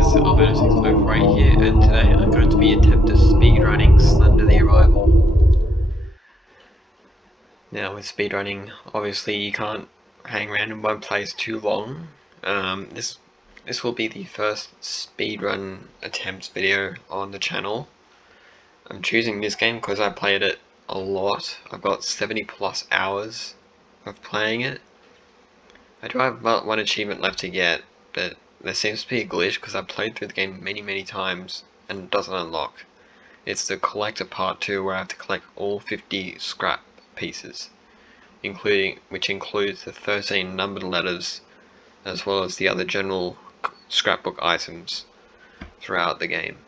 guys, Alberto65 right here, and today I'm going to be attempting speedrunning Slender the Arrival. Now with speedrunning, obviously you can't hang around in one place too long. This will be the first speedrun attempts video on the channel. I'm choosing this game because I played it a lot. I've got 70 plus hours of playing it. I do have about one achievement left to get, but there seems to be a glitch because I've played through the game many times and it doesn't unlock. It's the collector part 2 where I have to collect all 50 scrap pieces, which includes the 13 numbered letters as well as the other general scrapbook items throughout the game.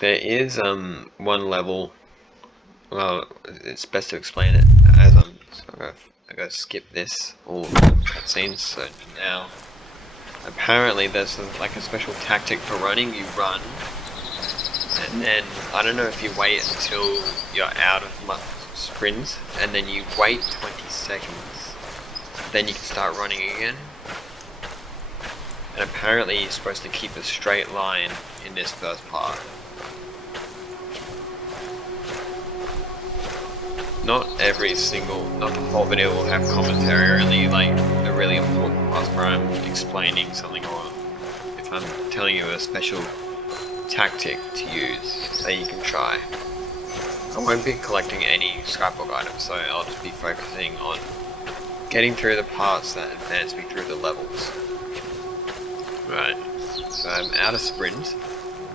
There is one level, well, it's best to explain it as I gotta skip this, all cutscenes. So now, apparently there's like a special tactic for running. You run, and then, I don't know if you wait until you're out of sprints, and then you wait 20 seconds, then you can start running again. And apparently you're supposed to keep a straight line in this first part. Not the whole video will have commentary, only like the really important parts where I'm explaining something, or if I'm telling you a special tactic to use that you can try. I won't be collecting any scrapbook items, so I'll just be focusing on getting through the parts that advance me through the levels. Right, so I'm out of sprint,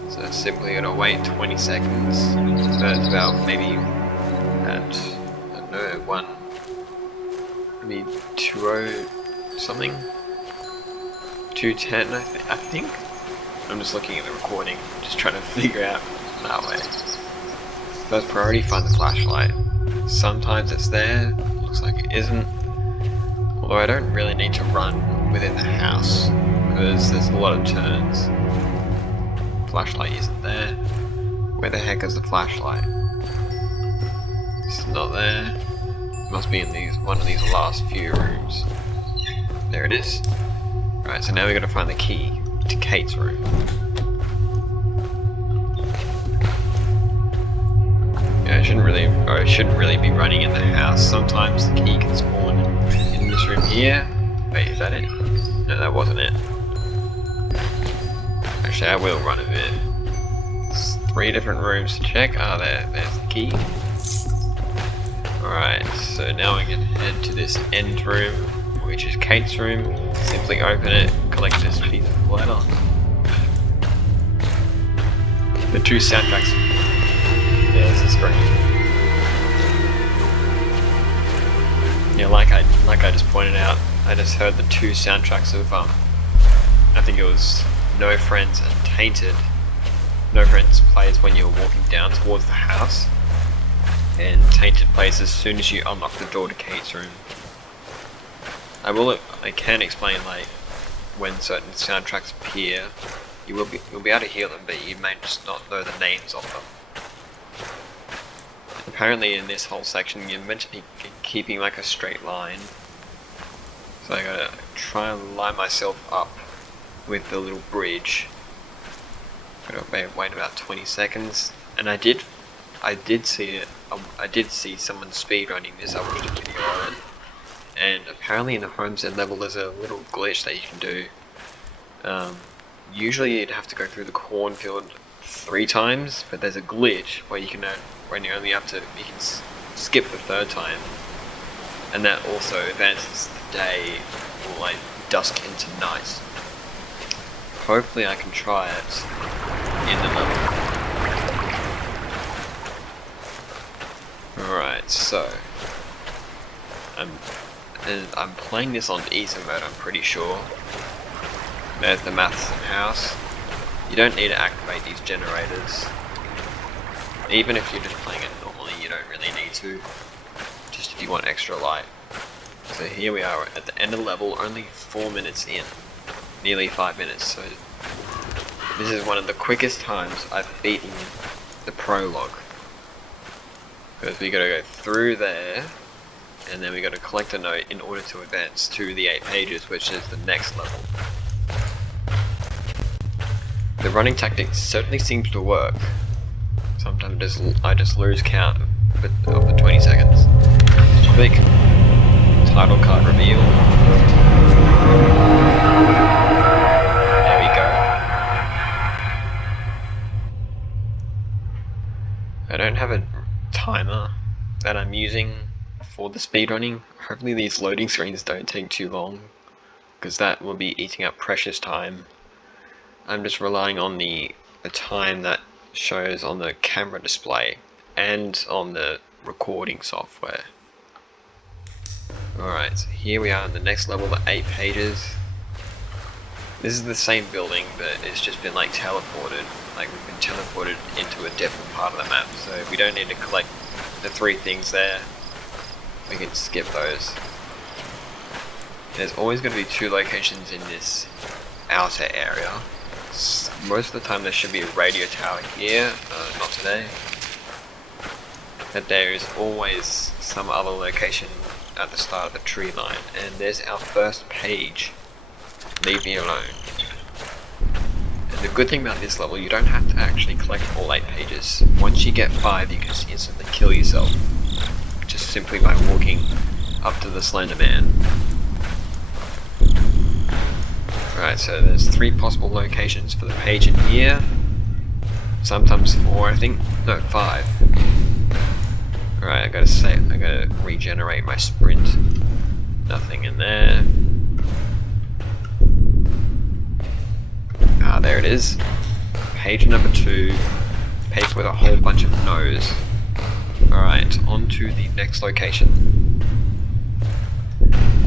so I'm simply gonna wait 20 seconds, but about maybe at, I don't know, maybe 2:0 something? 2:10 I think? I'm just looking at the recording, just trying to figure out that way. First priority, find the flashlight. Sometimes it's there, looks like it isn't. Although I don't really need to run within the house, because there's a lot of turns. Flashlight isn't there. Where the heck is the flashlight? It's not there. It must be in one of these last few rooms. There it is. Right, so now we gotta find the key to Kate's room. Yeah, I shouldn't really be running in the house. Sometimes the key can spawn in this room here. Wait, is that it? No, that wasn't it. Actually, I will run a bit. There's 3 different rooms to check. Ah, there's the key. Alright, so now we can head to this end room, which is Kate's room. Simply open it, collect this piece of letter. The 2 soundtracks. There's the screen. Yeah, like I just pointed out, I just heard the 2 soundtracks of I think it was No Friends and Tainted. No Friends plays when you're walking down towards the house, and Tainted plays as soon as you unlock the door to Kate's room. I can explain like when certain soundtracks appear. You'll be able to hear them, but you may just not know the names of them. Apparently in this whole section you're meant to be keeping like a straight line. So I gotta try and line myself up with the little bridge. Gotta wait about 20 seconds. And I did see it. I did see someone speedrunning this. I watched a video of it. And apparently in the homestead level there's a little glitch that you can do. Usually you'd have to go through the cornfield 3 times, but there's a glitch where you can skip the 3rd time, and that also advances the day, or like dusk into night. Hopefully I can try it in the level. Alright, so I'm playing this on easy mode, I'm pretty sure. There's the maths house. You don't need to activate these generators. Even if you're just playing it normally, you don't really need to. Just if you want extra light. So here we are at the end of the level, only 4 minutes in. Nearly 5 minutes, so this is one of the quickest times I've beaten the prologue. Because we gotta go through there, and then we gotta collect a note in order to advance to the 8 pages, which is the next level. The running tactic certainly seems to work. Sometimes I just lose count of the 20 seconds. Quick title card reveal. There we go. I don't have a timer that I'm using for the speedrunning. Hopefully these loading screens don't take too long, because that will be eating up precious time. I'm just relying on the time that shows on the camera display and on the recording software. Alright, so here we are in the next level, the 8 pages. This is the same building, but it's just been like teleported. Like we've been teleported into a different part of the map, so we don't need to collect the 3 things there. We can skip those. There's always going to be 2 locations in this outer area. Most of the time there should be a radio tower here, not today. But there is always some other location at the start of the tree line, and there's our first page. Leave me alone. And the good thing about this level, you don't have to actually collect all 8 pages. Once you get 5, you can just instantly kill yourself, just simply by walking up to the Slender Man. Right, so there's 3 possible locations for the page in here. Sometimes 4, I think. No, 5. Alright, I gotta regenerate my sprint. Nothing in there. Ah, there it is. Page number 2. Page with a whole bunch of no's. Alright, on to the next location.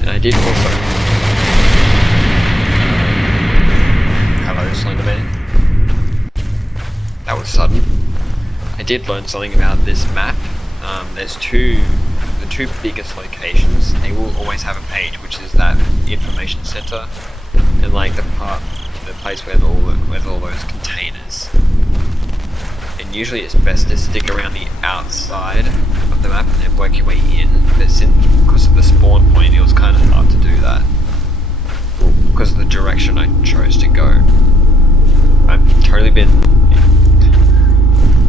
And I did also... Hello, Slender Man. That was sudden. I did learn something about this map. There's the 2 biggest locations. They will always have a page, which is that information center, and like the place where all those containers. And usually it's best to stick around the outside of the map and then work your way in. But because of the spawn point, it was kind of hard to do that. Because of the direction I chose to go.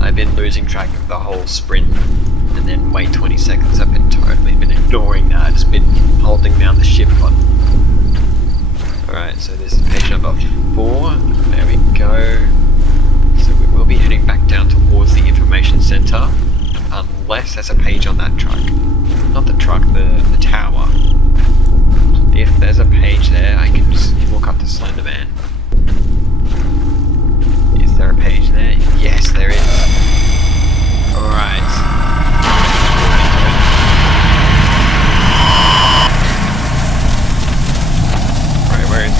I've been losing track of the whole sprint and then wait 20 seconds. I've been ignoring that. I've just been holding down the shift button. Alright, so this is page number 4. There we go. So we will be heading back down towards the information center, unless there's a page on that truck. Not the truck, the tower. If there's a page there, I can just walk up to Slender Man. Is there a page there? Yes, there is. Alright. Right, where is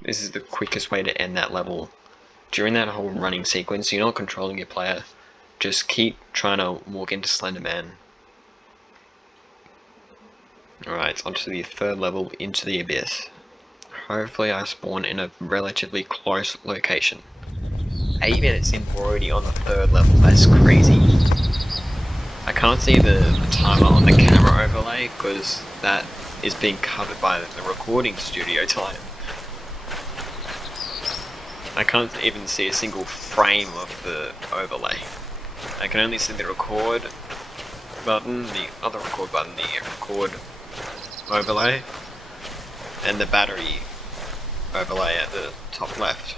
it? This is the quickest way to end that level. During that whole running sequence, you're not controlling your player. Just keep trying to walk into Slender Man. Alright, onto the 3rd level, into the abyss. Hopefully I spawn in a relatively close location. 8 minutes in, we're already on the 3rd level, that's crazy. I can't see the timer on the camera overlay, because that is being covered by the recording studio time. I can't even see a single frame of the overlay. I can only see the record button, the other record button, the record overlay, and the battery overlay at the top left.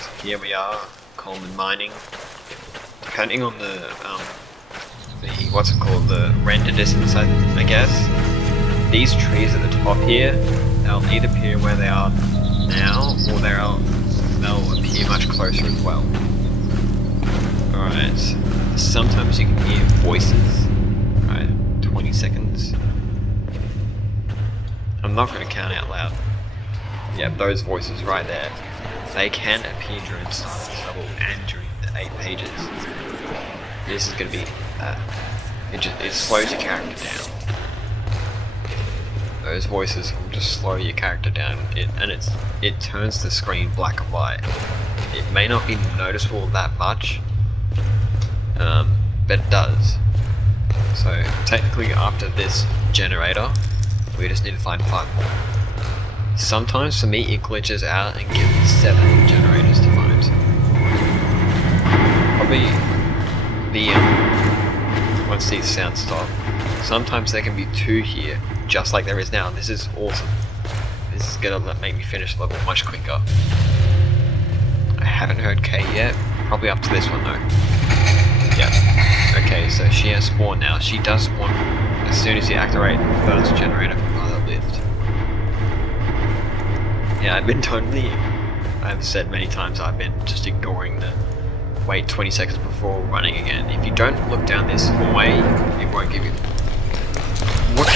So here we are, Coleman mining. Depending on the what's it called, the render distance, I guess. These trees at the top here, they'll either appear where they are now, or they'll appear much closer as well. Alright, sometimes you can hear voices. Alright, 20 seconds. I'm not going to count out loud. Yep, those voices right there. They can appear during the start of this level and during the 8 pages. This is going to be, it slows your character down. Those voices will just slow your character down, and it turns the screen black and white. It may not be noticeable that much, but it does. So technically after this generator, we just need to find 5 more. Sometimes for me it glitches out and gives 7 generators to find. Probably once these sounds stop, sometimes there can be 2 here, just like there is now. This is awesome. This is gonna make me finish the level much quicker. I haven't heard Kate yet, probably up to this one though. Yeah. Okay, so she has spawned now. She does spawn as soon as you activate the first generator by the lift. Yeah, I've said many times I've been just ignoring the wait 20 seconds before running again. If you don't look down this hallway, it won't give you... What?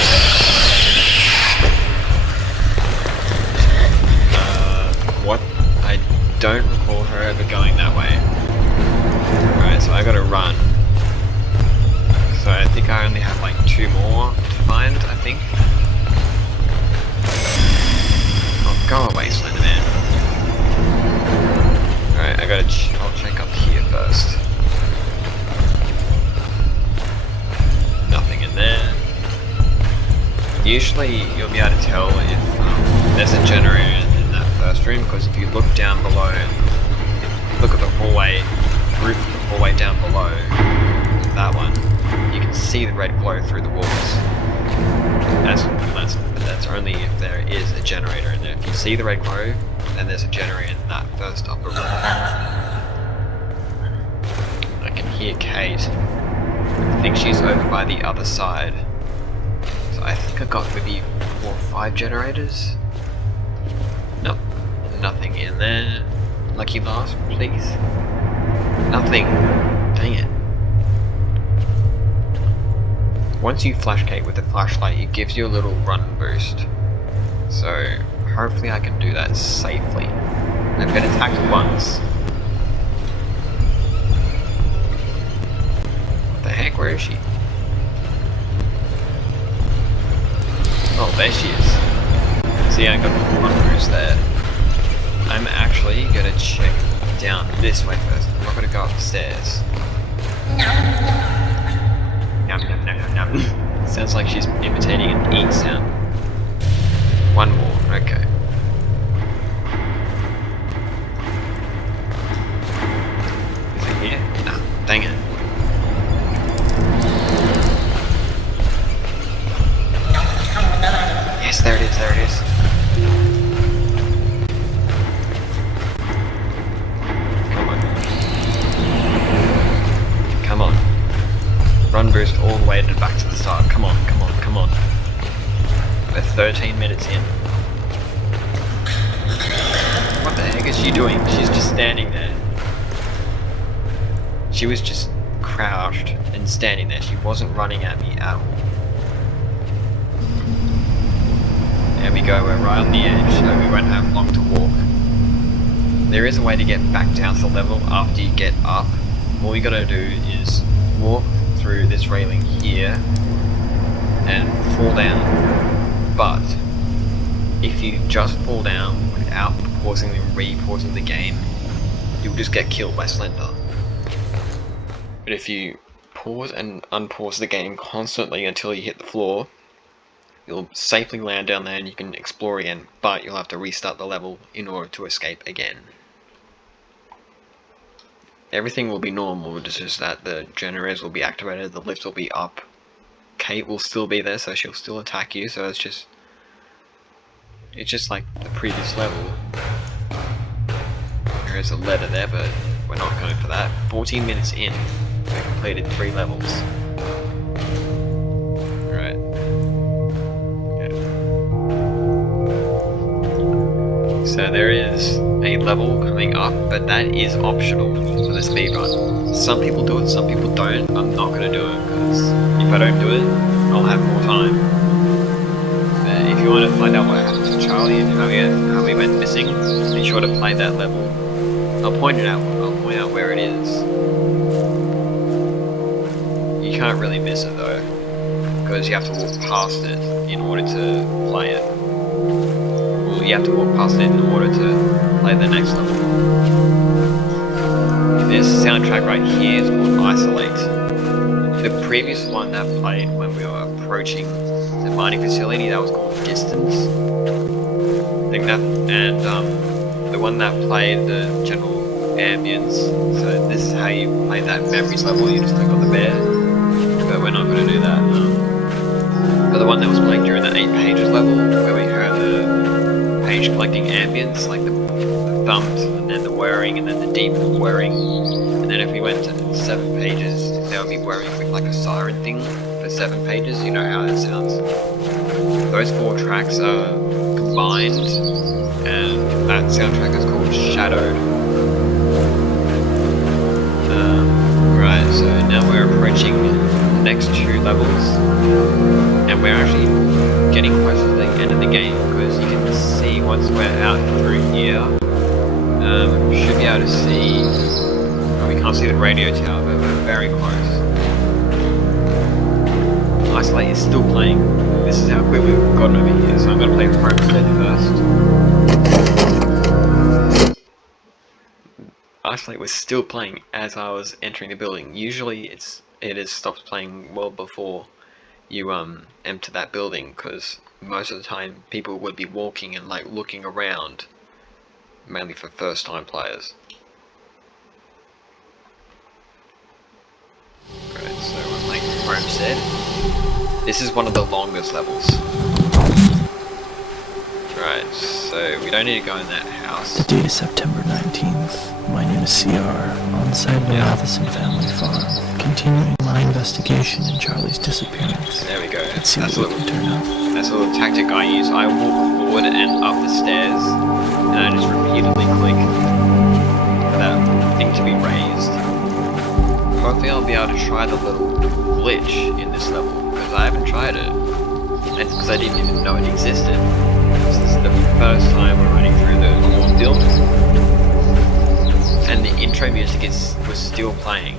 What? I don't recall her ever going that way. Alright, so I gotta run. So I think I only have like 2 more to find, I think. Oh, go away, Slender Man. Alright, I'll check up here first. Nothing in there. Usually you'll be able to tell if there's a generator in that first room, because if you look down below, if you look at the hallway, roof of the hallway down below, that one, you can see the red glow through the walls. That's only if there is a generator in there. If you see the red glow, then there's a generator in that first upper room. I can hear Kate. I think she's over by the other side. So I think I got maybe 4 or 5 generators. Nope, nothing in there. Lucky last, please. Nothing. Dang it. Once you flash Kate with the flashlight, it gives you a little run boost. So hopefully I can do that safely. I've been attacked once. What the heck? Where is she? Oh, there she is. See, I got the run boost there. I'm actually gonna check down this way first. I'm not gonna go upstairs. Nom nom nom nom nom. Sounds like she's imitating an eat sound. 1 more, okay. Is it here? No, dang it. Yes, there it is, there it is. Come on. Come on. Run boost all the way to back to the start. Come on, come on, come on. We're 13 minutes in. What the heck is she doing? She's just standing there. She was just crouched and standing there. She wasn't running at me at all. There we go, we're right on the edge, so we won't have long to walk. There is a way to get back down to the level after you get up. All you gotta do is walk through this railing here and fall down. But if you just fall down without pausing and re-pausing the game, you'll just get killed by Slender. But if you pause and unpause the game constantly until you hit the floor, you'll safely land down there and you can explore again, but you'll have to restart the level in order to escape again. Everything will be normal, it's just that the generators will be activated, the lift will be up. Kate will still be there, so she'll still attack you, so it's just like the previous level. There is a letter there, but we're not going for that. 14 minutes in, we completed 3 levels. Alright. So there is a level coming up, but that is optional for the speedrun. Some people do it, some people don't. I'm not going to do it, because if I don't do it, I'll have more time. But if you want to find out what happened to Charlie and how he went missing, be sure to play that level. I'll point out where it is. You can't really miss it though, because you have to walk past it in order to play it. You have to walk past it in order to play the next level. This soundtrack right here is called Isolate. The previous one that played when we were approaching the mining facility, that was called Distance. think that, and the one that played the general ambience. So this is how you play that memories level. You just click on the bear, but we're not going to do that. But the one that was playing during the 8 pages level, where we heard the page collecting ambience, like the thumps, and then the whirring, and then the deep whirring, and then if we went to 7 pages, there would be whirring with like a siren thing for 7 pages. You know how that sounds. Those 4 tracks are combined, and that soundtrack is called Shadowed. Right, so now we're approaching the next 2 levels, and we're actually getting close to the end of the game, because you can see once we're out through here, we should be able to see, well, we can't see the radio tower, but we're very close. Isolate is still playing. This is how quick we've gotten over here, so I'm going to play Homestead first. Isolate was still playing as I was entering the building. Usually it has stopped playing well before you enter that building, because most of the time people would be walking and like looking around, mainly for first time players. Right, so we're playing Homestead. This is one of the longest levels. Right, so we don't need to go in that house. The date is September 19th. My name is CR, on site at Matheson Family Farm, continuing my investigation in Charlie's disappearance. There we go. Let's see what we can turn up. That's a little tactic I use. I walk forward and up the stairs, and I just repeatedly click for that thing to be raised. Hopefully I'll be able to try the little glitch in this level, because I haven't tried it. And because I didn't even know it existed. This is the first time we're running through the cornfield, and the intro music was still playing.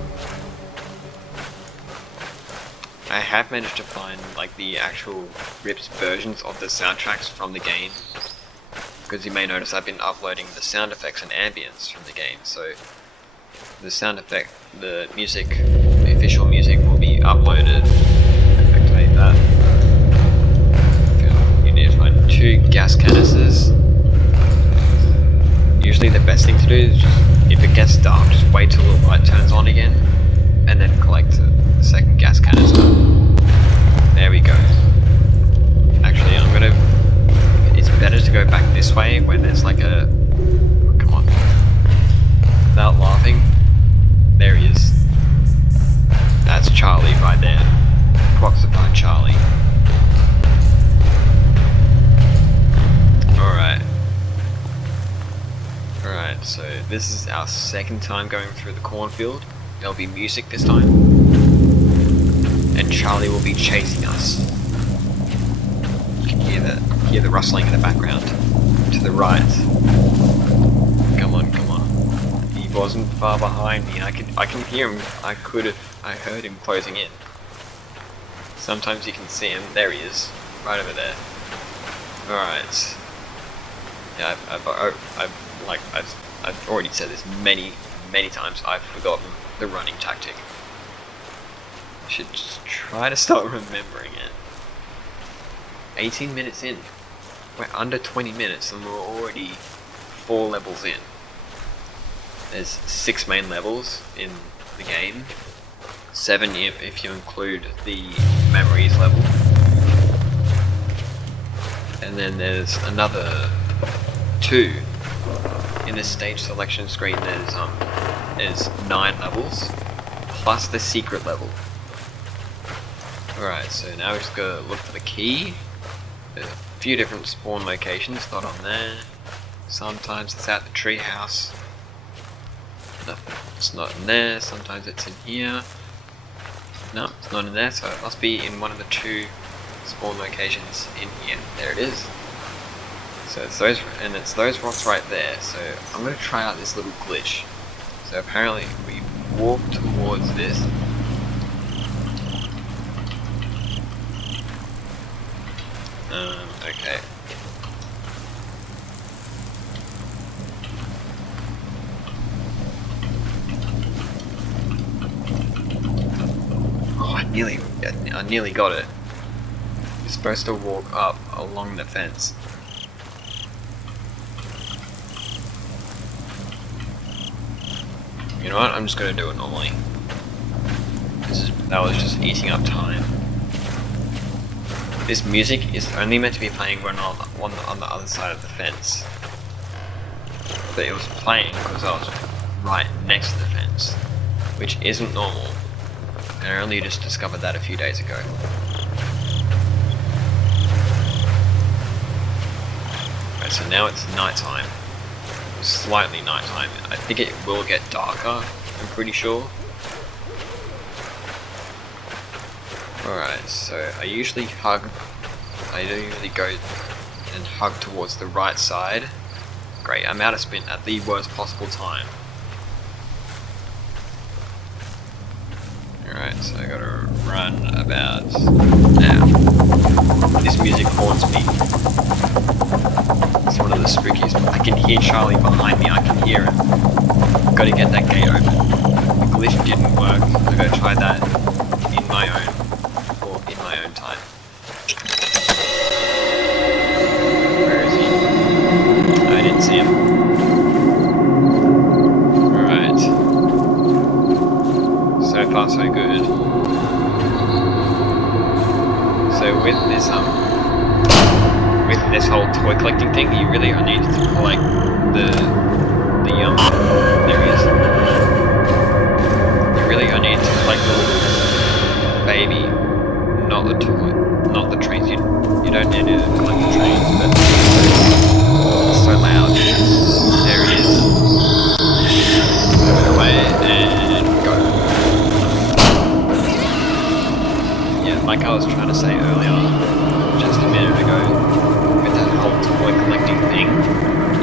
I have managed to find like the actual ripped versions of the soundtracks from the game, because you may notice I've been uploading the sound effects and ambience from the game, so the sound effect, the music, the official music will be uploaded. Activate that. You need to find 2 gas canisters. Usually the best thing to do is just, if it gets dark, just wait till the light turns on again, and then collect the second gas canister. There we go. Actually, it's better to go back this way when there's like a, come on, without laughing, there he is. That's Charlie right there. Proxified Charlie. Alright, so this is our second time going through the cornfield. There'll be music this time, and Charlie will be chasing us. You can hear the rustling in the background. To the right. Come on, come on. He wasn't far behind me. I can hear him. I heard him closing in. Sometimes you can see him. There he is, right over there. Alright. Yeah, I've already said this many times. I've forgotten the running tactic. I should just try to start remembering it. 18 minutes in. We're under 20 minutes and we're already 4 levels in. There's 6 main levels in the game. 7 if you include the memories level. And then there's another 2. In this stage selection screen there's 9 levels, plus the secret level. Alright, so now we just gotta look for the key. There's a few different spawn locations, not on there. Sometimes it's at the tree house. No, it's not in there. Sometimes it's in here. No, it's not in there, so it must be in one of the 2 spawn locations in here. There it is. So it's those rocks right there. So I'm going to try out this little glitch. So apparently we walk towards this. Okay. Oh, I nearly got it. You're supposed to walk up along the fence. You know what? I'm just gonna do it normally. That was just eating up time. This music is only meant to be playing when on the other side of the fence. But it was playing because I was right next to the fence, which isn't normal. And I only just discovered that a few days ago. Right, so now it's nighttime. Slightly nighttime. I think it will get darker, I'm pretty sure. Alright, so I usually go and hug towards the right side. Great, I'm out of spin at the worst possible time. Alright, so I gotta run about now. This music haunts me. It's one of the spookiest. I can hear Charlie behind me, I can hear him. Gotta get that gate open. The glitch didn't work. I gotta try that in my own time. Where is he? I didn't see him. Alright. So far so good. So with this whole toy collecting thing, you really only need to collect there he is. You really only need to collect the little baby, not the toy, not the trains. You don't need to collect the trains, but it's so loud. There it is. Move it away and go. Yeah, like I was trying to say earlier, just a minute ago, with that whole toy collecting thing,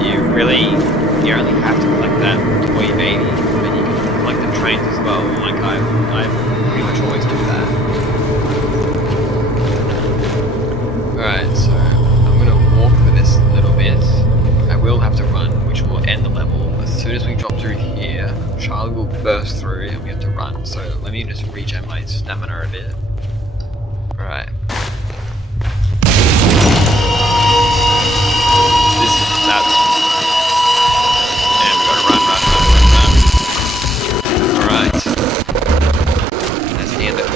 you only have to collect that toy baby, but you can collect the trains as well. Like I pretty much always do that. Alright, so I'm gonna walk for this little bit. I will have to run, which will end the level. As soon as we drop through here, Charlie will burst through and we have to run. So let me just regen my stamina a bit. Alright. Alright. That's the end of the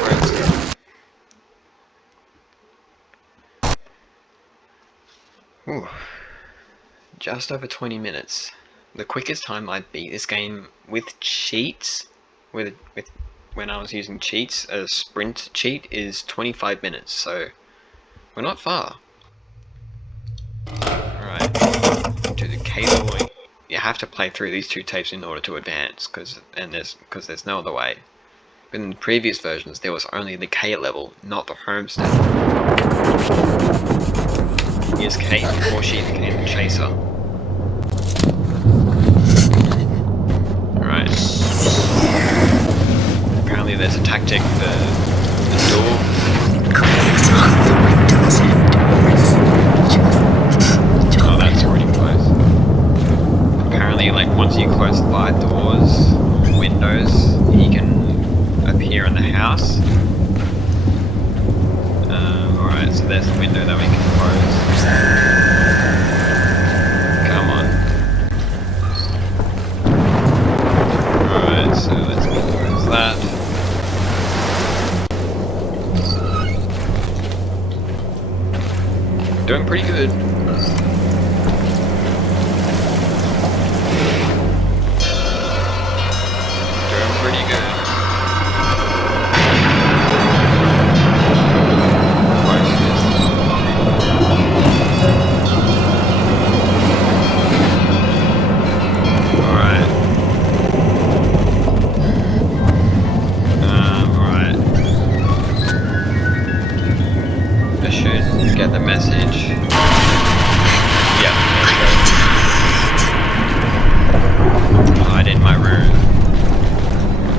road. Ooh. Just over 20 minutes. The quickest time I beat this game with cheats, when I was using cheats, a sprint cheat is 25 minutes, so we're not far. Alright. To the cable. You have to play through these two tapes in order to advance, because there's no other way. But in the previous versions, there was only the K level, not the homestead. Here's Kate before she became the chaser. Alright. Apparently there's a tactic for the door. Oh, that's already closed. Apparently, like, once you close the doors, windows, he can appear in the house. Alright, so there's the window that we can close. Come on. Alright, so let's close that. Doing pretty good. Pretty good. Alright. Alright. I should get the message. Yeah, hide in my room.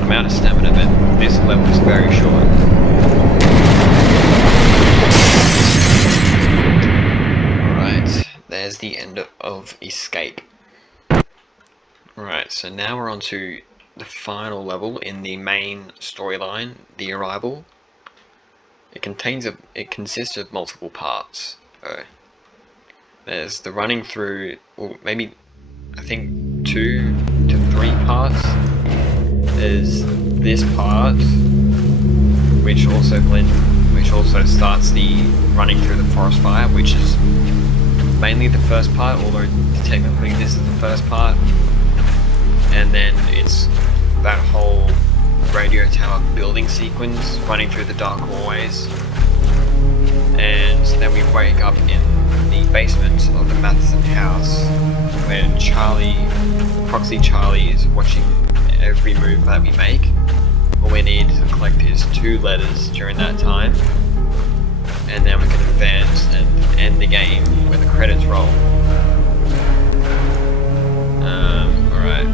I'm out of stamina, but this level is very short. Alright, there's the end of Escape. Alright, so now we're on to the final level in the main storyline, The Arrival. It consists of multiple parts. There's the running through, or maybe, I think 2 to 3 parts. there's this part, which also starts the running through the forest fire, which is mainly the first part, although technically this is the first part. And then it's that whole radio tower building sequence running through the dark hallways. And then we wake up in the basement of the Matheson house where Proxy Charlie is watching every move that we make. All we need to collect his 2 letters during that time, and then we can advance and end the game when the credits roll. Alright.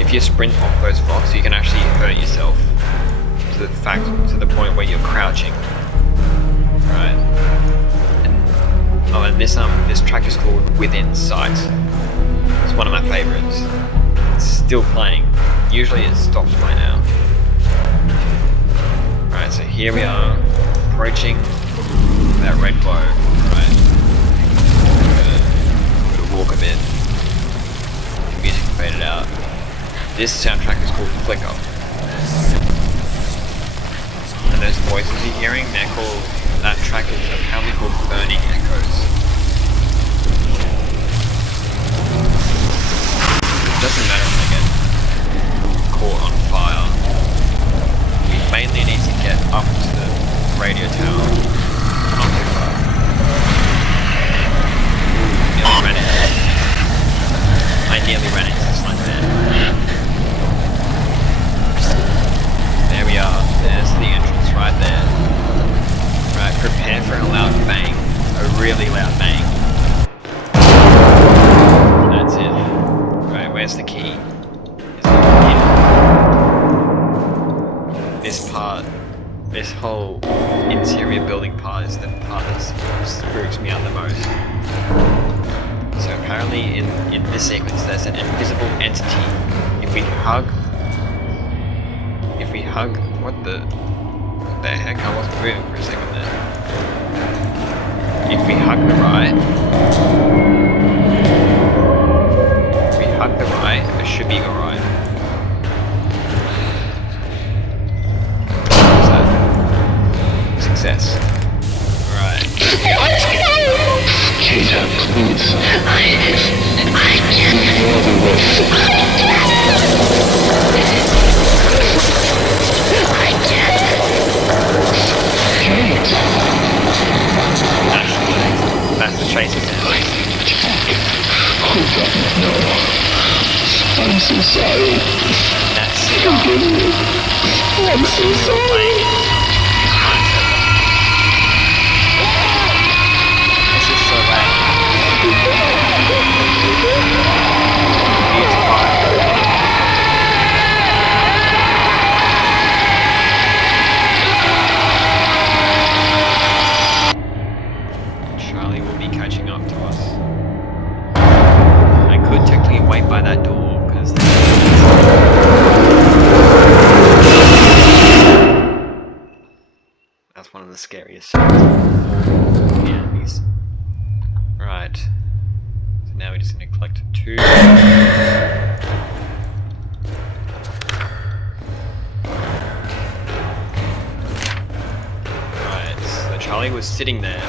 If you sprint off those blocks, you can actually hurt yourself to the point where you're crouching. Right. And this track is called Within Sight. It's one of my favorites. It's still playing. Usually it stops by now. Right, so here we are, approaching that red glow. Right. I'm gonna walk a bit. The music faded out. This soundtrack is called Flicker. And those voices you're hearing, that track is apparently called Burning Echoes. It doesn't matter if I get caught on fire. We mainly need to get up to the radio tower. Not too far. Nearly ran into it. I nearly ran into the Slender. There we are. There's the entrance right there. Right, prepare for a loud bang. A really loud bang. That's it. Right, where's the key? This whole interior building part is the part that spooks me out the most. So apparently in this sequence there's an invisible entity. If we hug, what the heck? I wasn't moving for a second there. If we hug the right, it should be alright. Success. Right. Kata, please. I can't. Kate. That's the chase now. No. I'm so sorry. That's it. Forgive me. I'm so sorry. This is so bad. Charlie will be catching up to us. I could technically wait by that door because that's one of the scariest scenes. Yeah, these. Right. So now we just need to collect 2. Right, so Charlie was sitting there.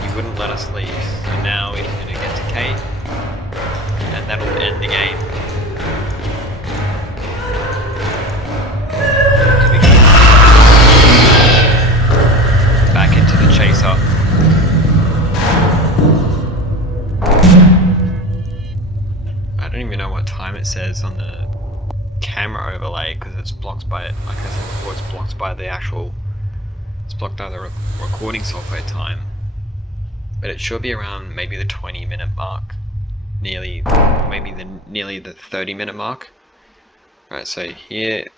He wouldn't let us leave. So now we're going to get to Kate. And that'll end the game. Here we go. Back into the chaser. I don't even know what time it says on the camera overlay because it's blocked by, like I said before, it's blocked by the recording software time. But it should be around maybe the 20-minute mark, nearly the 30-minute mark. Right, so here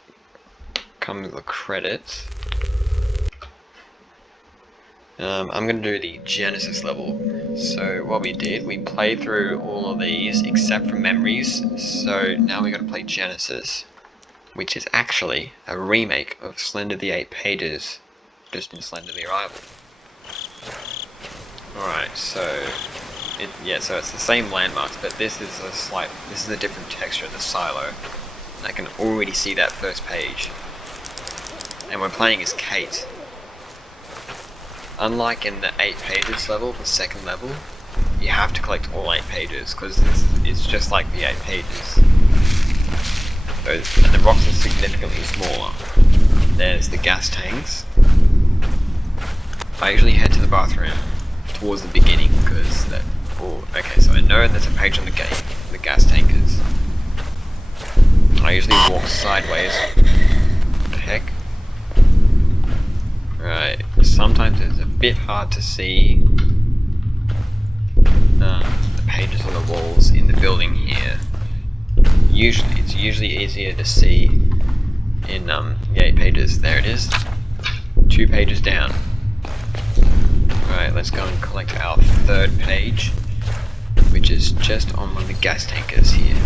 comes the credits. I'm going to do the Genesis level. So what we did, we played through all of these except for Memories. So now we're going to play Genesis, which is actually a remake of Slender the 8 Pages, just in Slender the Arrival. Alright, so Yeah, so it's the same landmarks, but this is a different texture of the silo. And I can already see that first page. And we're playing as Kate. Unlike in the 8 pages level, the second level, you have to collect all 8 pages, because it's just like the 8 pages. And the rocks are significantly smaller. There's the gas tanks. I usually head to the bathroom towards the beginning, because okay, so I know there's a page on the gate, the gas tankers. I usually walk sideways. What the heck? Right, sometimes it's a bit hard to see the pages on the walls in the building here. It's usually easier to see in the 8 pages. There it is. 2 pages down. Right, let's go and collect our 3rd page, which is just on one of the gas tankers here.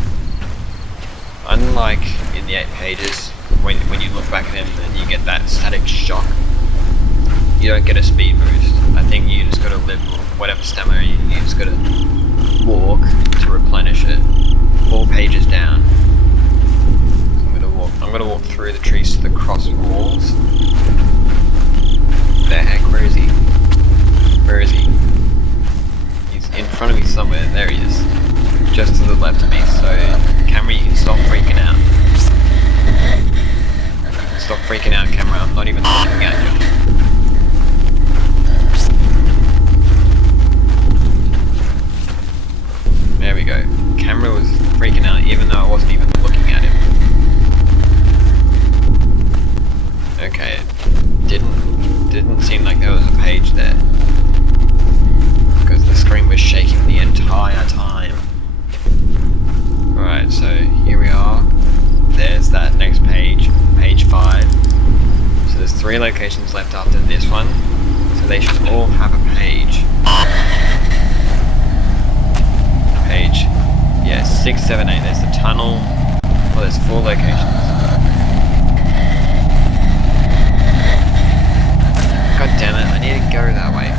Unlike in the 8 pages, when you look back at them and you get that static shock, you don't get a speed boost. I think you just gotta live whatever stamina you just gotta walk to replenish it. 4 pages down. I'm gonna walk through the trees to the cross walls. The heck, where is he? Where is he? He's in front of me somewhere. There he is. Just to the left of me, so camera, you can stop freaking out. Stop freaking out, camera. I'm not even looking at you. There we go. Camera was freaking out even though I wasn't even looking at him. Okay, didn't seem like there was a page there, because the screen was shaking the entire time. Right, so here we are. There's that next page, page 5. So there's 3 locations left after this one, so they should all have a page. Page, yeah, 6, 7, 8. There's the tunnel. Well, there's 4 locations. God damn it, I need to go that way.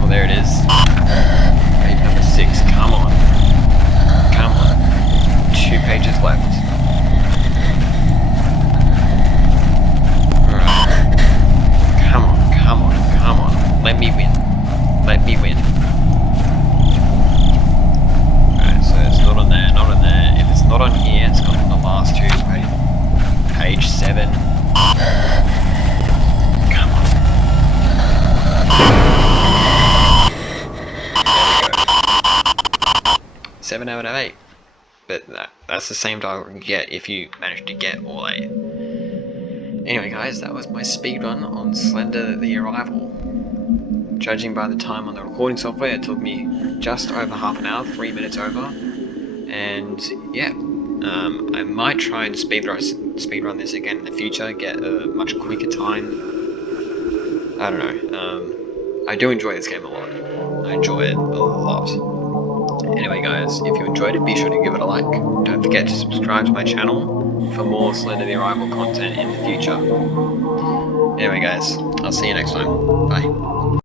Well, there it is. Page number 6, come on. Come on. 2 pages left. Alright. Come on, come on, come on. Let me win. Let me win. Alright, so it's not on there, not on there. If it's not on here, it's got on the last 2 pages. Page 7. Come on. There we go. 7 out of 8. But that's the same dial you get if you manage to get all 8. Anyway guys, that was my speedrun on Slender the Arrival. Judging by the time on the recording software, it took me just over half an hour, 3 minutes over. And yeah, I might try and speedrun this again in the future, get a much quicker time. I don't know. I do enjoy this game a lot. I enjoy it a lot. Anyway guys, if you enjoyed it, be sure to give it a like. Don't forget to subscribe to my channel for more Slender the Arrival content in the future. Anyway guys, I'll see you next time. Bye.